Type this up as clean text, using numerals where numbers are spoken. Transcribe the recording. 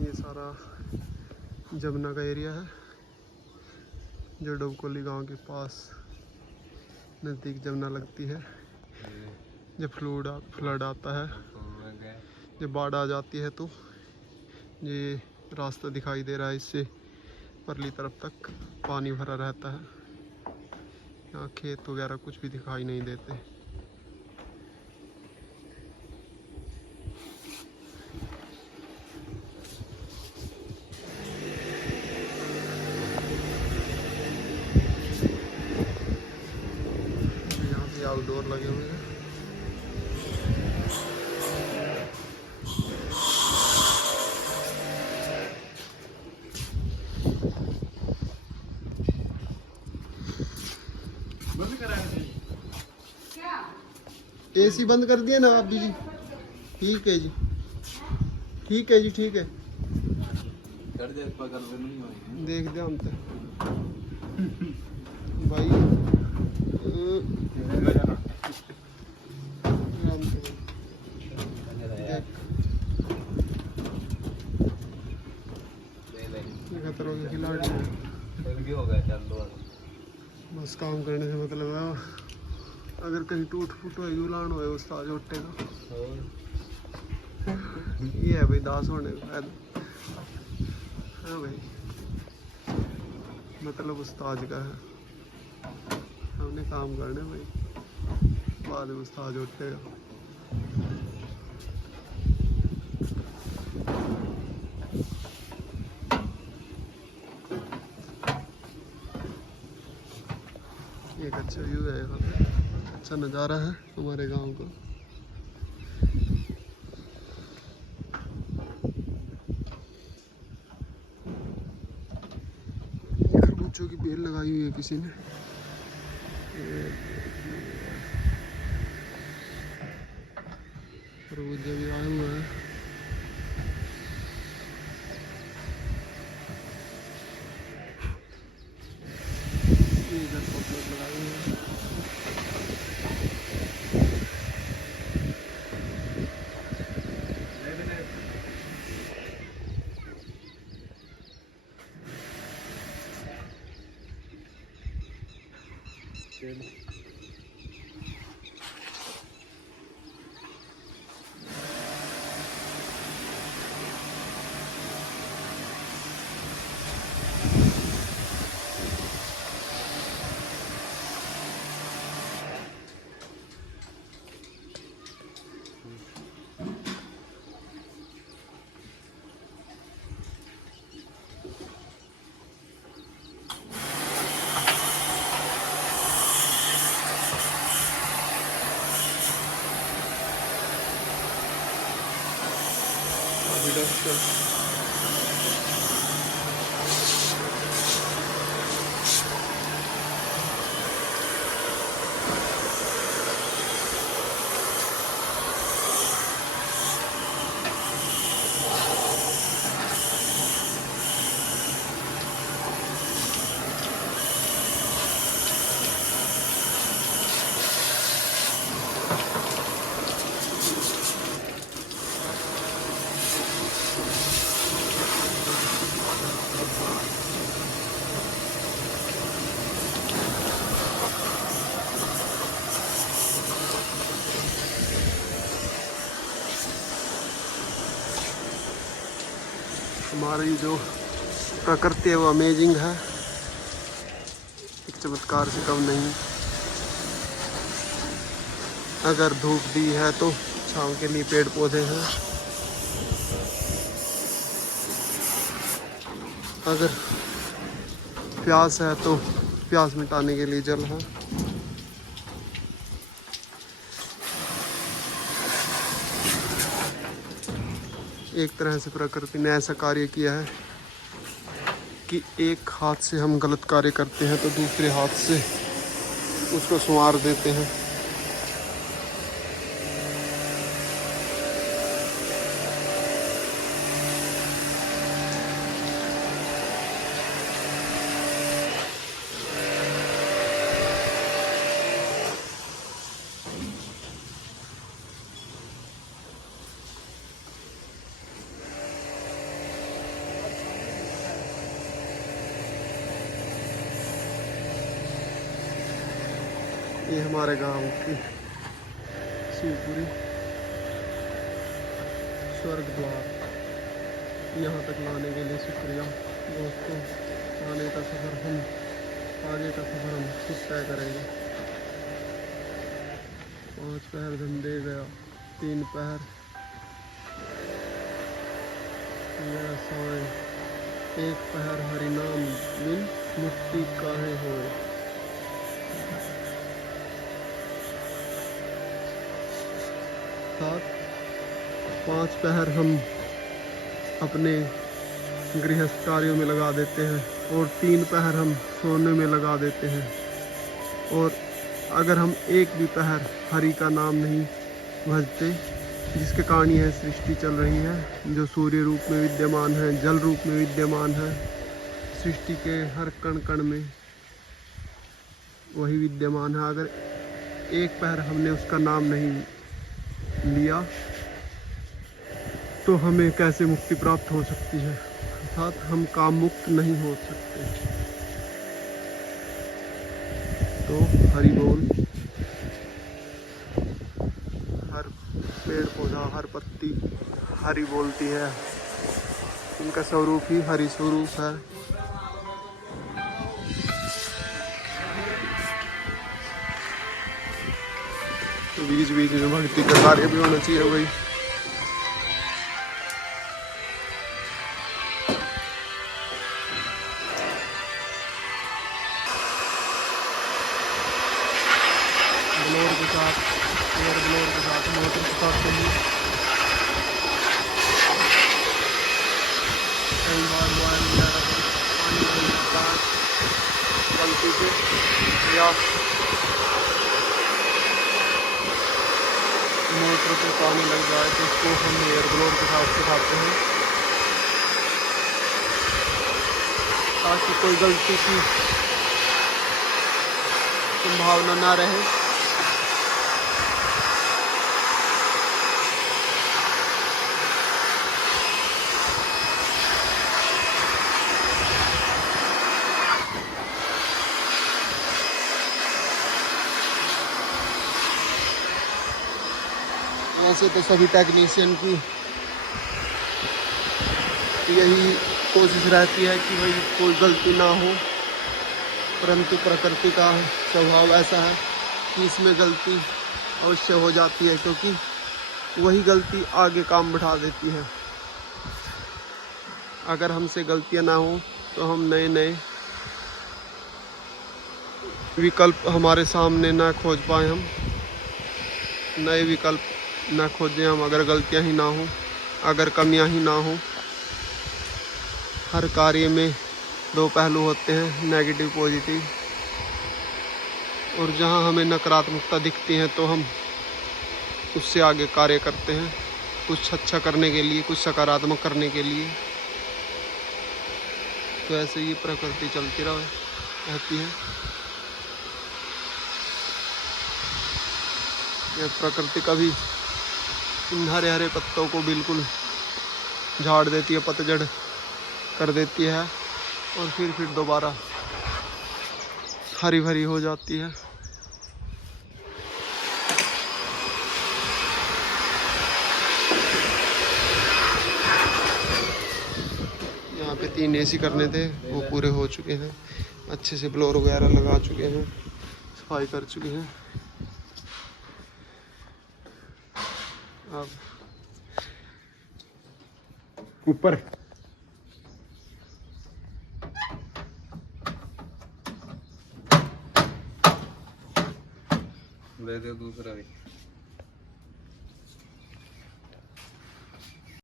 ये सारा जमुना का एरिया है जो डबकोली गांव के पास नज़दीक जमुना लगती है। जब फ्लड आता है, जब बाढ़ आ जाती है तो ये रास्ता दिखाई दे रहा है, इससे परली तरफ तक पानी भरा रहता है। यहाँ खेत वगैरह कुछ भी दिखाई नहीं देते। यहाँ पे आउटडोर लगे हुए हैं। एसी बंद कर दिया ना आप भी जी? ठीक है जी, ठीक है जी, ठीक है। देख दे हम तो भाई खतरों के खिलाड़ी बस काम करने से मतलब है। अगर कहीं टूट फूट हो उलान हो उस्ताद उठेगा। ये है भाई दास होने का फायदा। हाँ भाई, मतलब उस्ताद का है, हमने काम करना भाई, बाद में उस्ताद उठेगा। एक अच्छा व्यू है यहाँ पे, अच्छा नज़ारा है हमारे गांव का। खरबूजों की बेल लगाई हुई है किसी ने। खरबूजा भी आया हुआ है। इधर पॉपलेट लगाई हुई है। हमारी जो प्रकृति है वो अमेजिंग है, एक चमत्कार से कम नहीं। अगर धूप दी है तो छांव के लिए पेड़ पौधे हैं, अगर प्यास है तो प्यास मिटाने के लिए जल है। एक तरह से प्रकृति ने ऐसा कार्य किया है कि एक हाथ से हम गलत कार्य करते हैं तो दूसरे हाथ से उसको संवार देते हैं। ये हमारे गांव की शिवपुरी स्वर्ग द्वार। यहाँ तक लाने के लिए शुक्रिया दोस्तों। आने का सफ़र आगे का सफ़र हम खुद तय करेंगे। 5 पहर धंधे गया, 3 पहर गया साए, 1 पहर हरिनाम बिन मुक्ति काहे होए। 5 पहर हम अपने गृहस्थ कार्यों में लगा देते हैं और 3 पहर हम सोने में लगा देते हैं। और अगर हम एक भी पहर हरि का नाम नहीं भजते, जिसके कारण यह सृष्टि चल रही है, जो सूर्य रूप में विद्यमान है, जल रूप में विद्यमान है, सृष्टि के हर कण कण में वही विद्यमान है। अगर एक पहर हमने उसका नाम नहीं लिया तो हमें कैसे मुक्ति प्राप्त हो सकती है, अर्थात हम काम मुक्त नहीं हो सकते। तो हरि बोल। हर पेड़ पौधा, हर पत्ती हरि बोलती है। इनका स्वरूप ही हरि स्वरूप है। तो बीच बीच में भक्ति का कार्य भी होना चाहिए भाई। ब्लोर के साथ, एयर ब्लोर के साथ, मोटर के साथ चाहिए। कई बार बॉयल वगैरह पानी बन जाता है गलती से, या मोटर पे पानी लग जाए तो उसको हम एयर ब्लोर के साथ सुखाते हैं ताकि कोई गलती की संभावना ना रहे। ऐसे तो सभी टेक्नीशियन की यही कोशिश रहती है कि भाई कोई गलती ना हो, परंतु प्रकृति का स्वभाव ऐसा है कि इसमें गलती अवश्य हो जाती है, क्योंकि वही गलती आगे काम बढ़ा देती है। अगर हमसे गलतियां ना हो तो हम नए नए विकल्प हमारे सामने ना खोज पाए, हम नए विकल्प ना खोजें हम, अगर गलतियां ही ना हो, अगर कमियां ही ना हो। हर कार्य में 2 पहलू होते हैं, नेगेटिव पॉजिटिव। और जहां हमें नकारात्मकता दिखती है तो हम उससे आगे कार्य करते हैं, कुछ अच्छा करने के लिए, कुछ सकारात्मक करने के लिए। तो ऐसे ही प्रकृति चलती रहती है। यह प्रकृति कभी इन हरे हरे पत्तों को बिल्कुल झाड़ देती है, पतझड़ कर देती है, और फिर दोबारा हरी भरी हो जाती है। यहाँ पे 3 AC करने थे, वो पूरे हो चुके हैं। अच्छे से ब्लोर वगैरह लगा चुके हैं, सफाई कर चुके हैं। अब ऊपर दे दो दूसरा भी।